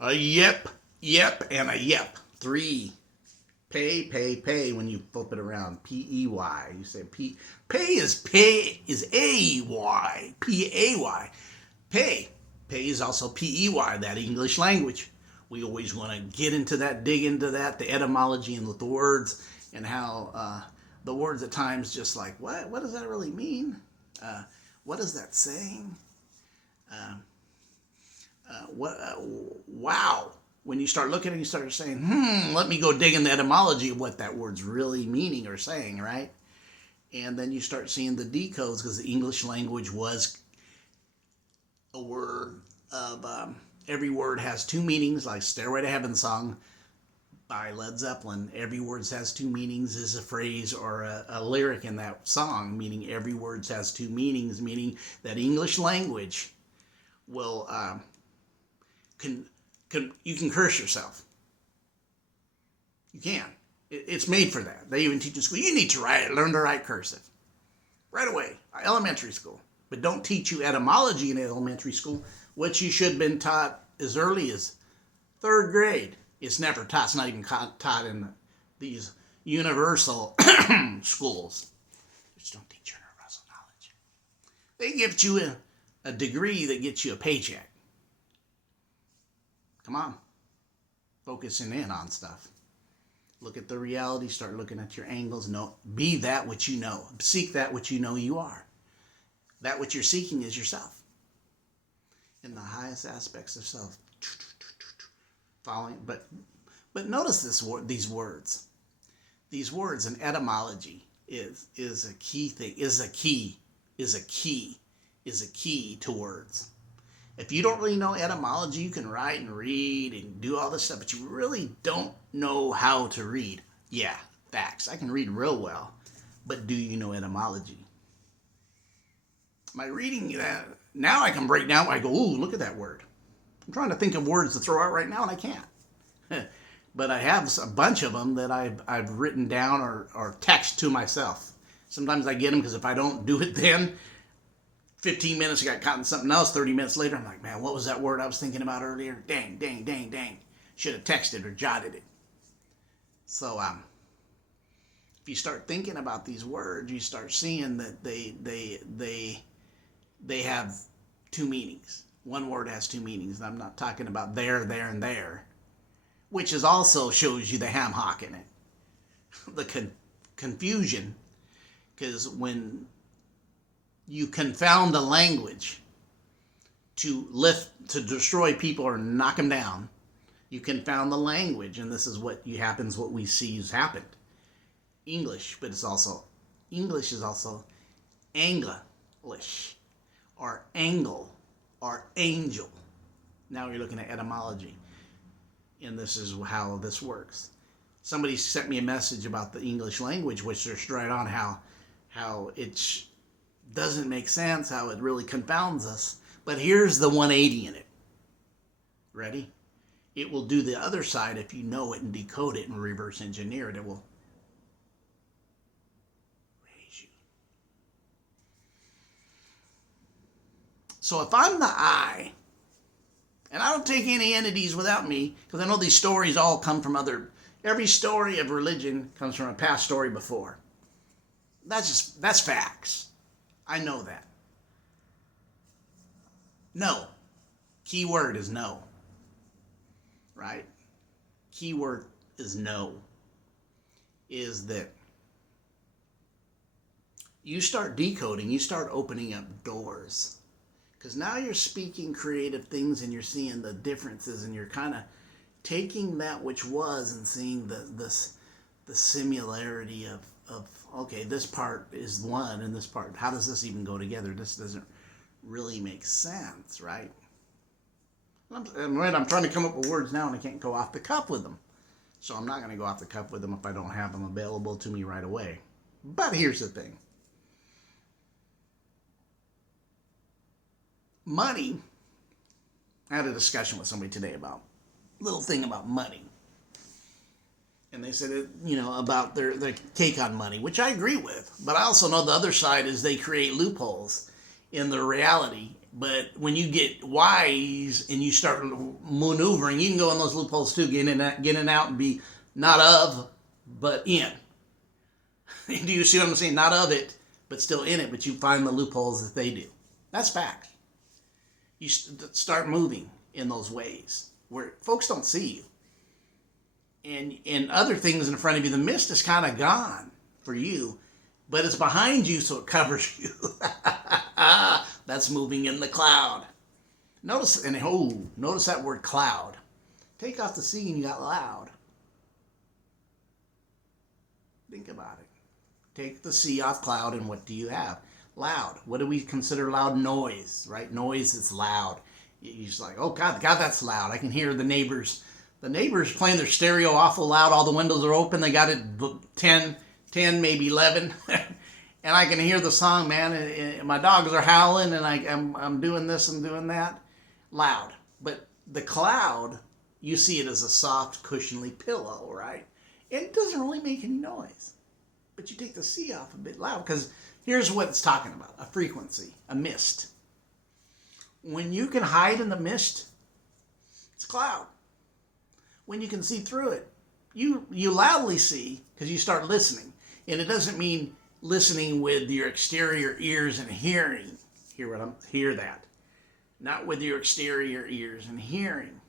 A yep, yep, and a yep. Three. Pay, pay, pay when you flip it around. P-E-Y. You say P. Pay is A-Y. P-A-Y. Pay. Pay is also P-E-Y, that English language. We always want to get into that, dig into that, the etymology and with the words and how the words at times just like, what? What does that really mean? What is that saying? Wow. When you start looking at it, you start saying, let me go dig in the etymology of what that word's really meaning or saying, right? And then you start seeing the decodes because the English language was a word of every word has two meanings, like Stairway to Heaven song by Led Zeppelin. Every word has two meanings is a phrase or a lyric in that song, meaning every word has two meanings, meaning that English language will you can curse yourself. You can. It's made for that. They even teach in school. You need to learn to write cursive right away, elementary school. But don't teach you etymology in elementary school, which you should have been taught as early as third grade. It's never taught. It's not even taught in these universal schools. Just don't teach universal knowledge. They give you a degree that gets you a paycheck. Come on. Focusing in on stuff. Look at the reality. Start looking at your angles. No, be that which you know. Seek that which you know you are. That which you're seeking is yourself. In the highest aspects of self. Following, but notice these words. These words in etymology is a key thing. Is a key to words. If you don't really know etymology, you can write and read and do all this stuff, but you really don't know how to read. Yeah, facts. I can read real well, but do you know etymology? My reading that now I can break down. I go, ooh, look at that word. I'm trying to think of words to throw out right now, and I can't. But I have a bunch of them that I've written down or text to myself. Sometimes I get them because if I don't do it then, 15 minutes I got caught in something else. 30 minutes later, I'm like, man, what was that word I was thinking about earlier? Dang. Should have texted or jotted it. So if you start thinking about these words, you start seeing that they have two meanings. One word has two meanings. And I'm not talking about there, and there, which is also shows you the ham hock in it. The confusion, because when you confound the language to destroy people or knock them down, you confound the language, and this is what we see has happened. English, but English is also Anglish, or angle, or angel. Now you're looking at etymology, and this is how this works. Somebody sent me a message about the English language, which they're straight on how it doesn't make sense, how it really confounds us. But here's the 180 in it. Ready? It will do the other side if you know it and decode it and reverse engineer it. It will raise you. So if I'm the I, and I don't take any entities without me, because I know these stories all come from every story of religion comes from a past story before. That's facts. I know that. No. Key word is no. Right? Key word is no. Is that you start decoding, you start opening up doors. Because now you're speaking creative things and you're seeing the differences and you're kind of taking that which was and seeing the similarity of okay, this part is one and this part, how does this even go together? This doesn't really make sense, right? I'm trying to come up with words now and I can't go off the cuff with them. So I'm not going to go off the cuff with them if I don't have them available to me right away. But here's the thing. Money, I had a discussion with somebody today about a little thing about money. And they said, about their take on money, which I agree with. But I also know the other side is they create loopholes in their reality But when you get wise and you start maneuvering, you can go in those loopholes too, get in out and be not of, but in. Do you see what I'm saying? Not of it, but still in it, but you find the loopholes that they do. That's fact. You start moving in those ways where folks don't see you. And other things in front of you, the mist is kind of gone for you, but it's behind you, so it covers you. That's moving in the cloud. Notice that word cloud. Take off the C and you got loud. Think about it. Take the C off cloud and what do you have? Loud. What do we consider loud? Noise, right? Noise is loud. You're just like, oh God, that's loud. I can hear the neighbors. The neighbors playing their stereo awful loud. All the windows are open. They got it 10, maybe 11. And I can hear the song, man. And my dogs are howling and I'm doing this and doing that. Loud. But the cloud, you see it as a soft, cushionly pillow, right? It doesn't really make any noise. But you take the C off a bit loud, because here's what it's talking about. A frequency, a mist. When you can hide in the mist, it's a cloud. When you can see through it, you loudly see, because you start listening. And it doesn't mean listening with your exterior ears and hearing. Hear that. Not with your exterior ears and hearing.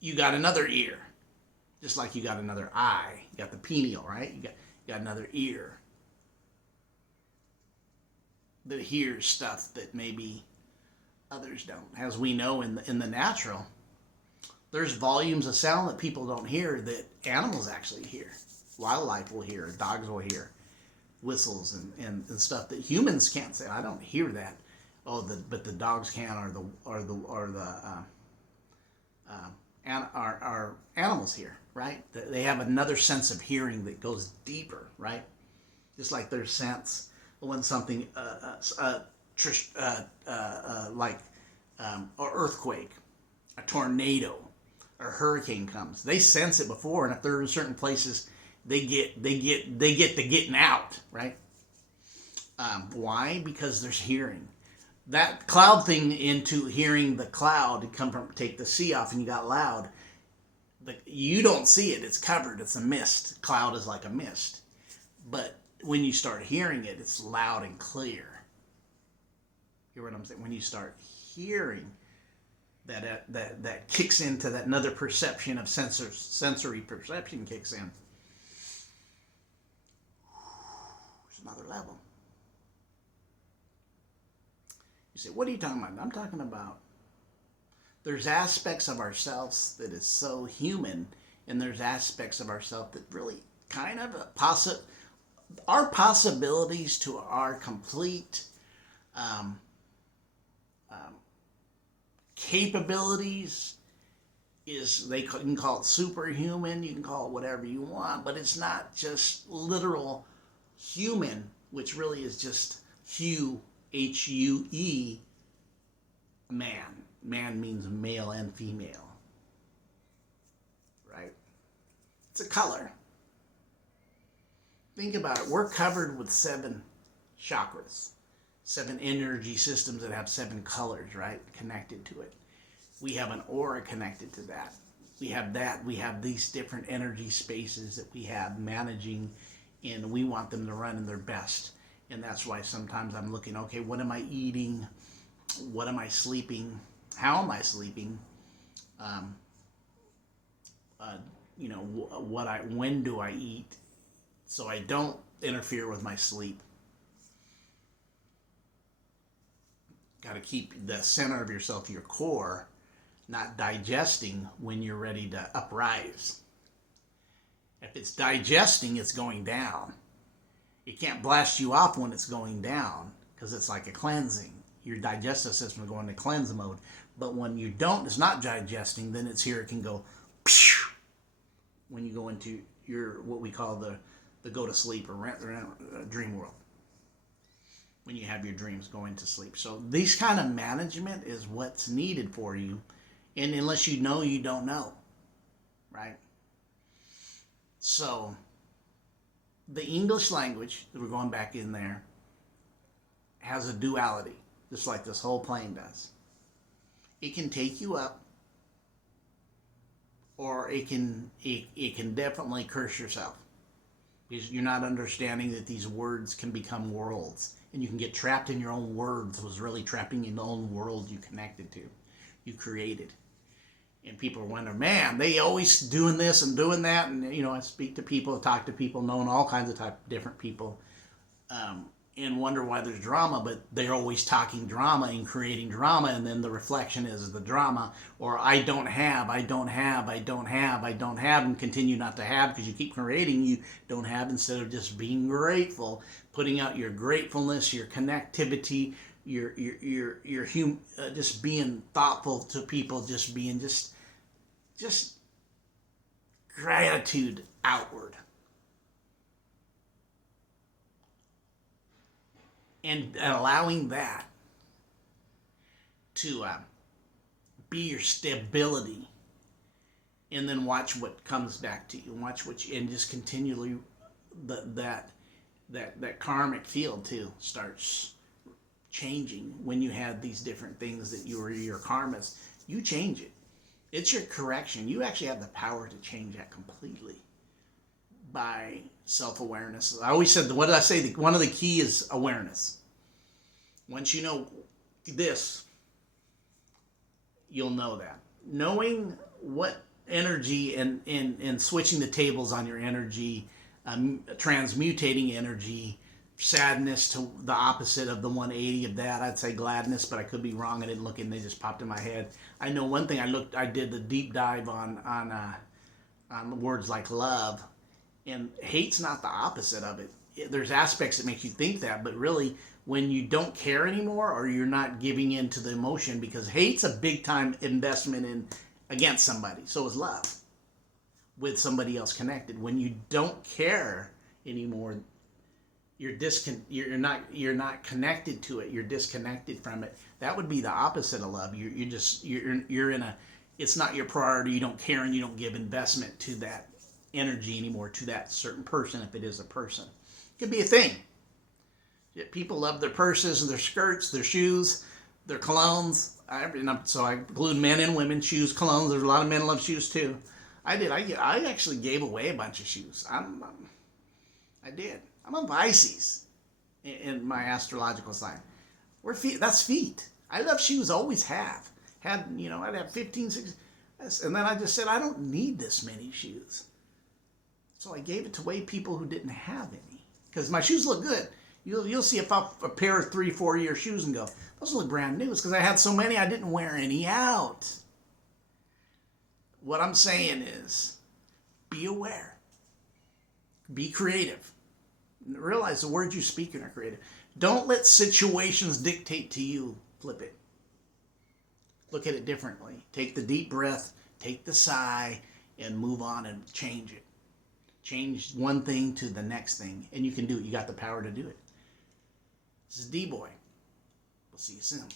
You got another ear, just like you got another eye. You got the pineal, right? You got another ear that hears stuff that maybe others don't. As we know in the natural, there's volumes of sound that people don't hear that animals actually hear. Wildlife will hear, dogs will hear, whistles and stuff that humans can't say. I don't hear that. But the dogs can, our animals hear, right? They have another sense of hearing that goes deeper, right? Just like their sense when something like an earthquake, a tornado, or a hurricane comes. They sense it before, and if they're in certain places, they get the getting out, right? Why? Because there's hearing. That cloud thing into hearing the cloud, take the C off and you got loud. You don't see it, it's covered, it's a mist. Cloud is like a mist. But when you start hearing it, it's loud and clear. Hear what I'm saying? When you start hearing, that kicks into that another perception of sensory perception kicks in. It's another level. You say, what are you talking about? I'm talking about there's aspects of ourselves that is so human, and there's aspects of ourselves that really kind of our possibilities to our complete capabilities is, they can call it superhuman, you can call it whatever you want, but it's not just literal human, which really is just Hue, H-U-E, man. Man means male and female, right? It's a color. Think about it. We're covered with 7 chakras, 7 energy systems that have 7 colors, right, connected to it. We have an aura connected to that. We have that. We have these different energy spaces that we have managing, and we want them to run in their best. And that's why sometimes I'm looking, okay, what am I eating? What am I sleeping? How am I sleeping? When do I eat? So I don't interfere with my sleep. Got to keep the center of yourself, your core, not digesting when you're ready to uprise. If it's digesting, it's going down. It can't blast you off when it's going down, because it's like a cleansing. Your digestive system is going to cleanse mode. But when you don't, it's not digesting, then it's here, it can go phew, when you go into your, what we call the go to sleep or dream world. When you have your dreams going to sleep. So these kind of management is what's needed for you. And unless you know, you don't know. Right? So the English language, we're going back in there, has a duality, just like this whole plane does. It can take you up, or it can definitely curse yourself, because you're not understanding that these words can become worlds, and you can get trapped in your own words. Was really trapping in the own world you connected to, you created. And people wonder, man, they always doing this and doing that. And, I speak to people, talk to people, knowing all kinds of different people, and wonder why there's drama. But they're always talking drama and creating drama. And then the reflection is the drama. Or I don't have, and continue not to have, because you keep creating, you don't have, instead of just being grateful, putting out your gratefulness, your connectivity, your just being thoughtful to people, just being just gratitude outward, and allowing that to be your stability, and then watch what comes back to you, and just continually that karmic field too starts changing. When you have these different things that you are your karmas, you change it. It's your correction. You actually have the power to change that completely by self-awareness. I always said, what did I say? One of the key is awareness. Once you know this, you'll know that. Knowing what energy and switching the tables on your energy, transmutating energy, sadness to the opposite of the 180 of that. I'd say gladness, but I could be wrong. I didn't look, and they just popped in my head. I know one thing. I did the deep dive on words like love, and hate's not the opposite of it. There's aspects that make you think that, but really, when you don't care anymore, or you're not giving in to the emotion, because hate's a big time investment in against somebody. So is love with somebody else connected. When you don't care anymore, you're not connected to it. You're disconnected from it. That would be the opposite of love. You're in a, it's not your priority. You don't care, and you don't give investment to that energy anymore, to that certain person, if it is a person. It could be a thing. People love their purses and their skirts, their shoes, their colognes. So I include men and women, shoes, colognes. There's a lot of men love shoes too. I did. I actually gave away a bunch of shoes. I did. I'm a Pisces in my astrological sign. We're feet. That's feet. I love shoes. Always have. I'd have 15, 16. And then I just said, I don't need this many shoes. So I gave it to away people who didn't have any. Because my shoes look good. You'll see a pair of 3-4 year shoes and go, those look brand new. It's because I had so many I didn't wear any out. What I'm saying is, be aware. Be creative. Realize the words you speak are creative. Don't let situations dictate to you. Flip it. Look at it differently. Take the deep breath, take the sigh, and move on and change it. Change one thing to the next thing, and you can do it. You got the power to do it. This is D-Boy. We'll see you soon.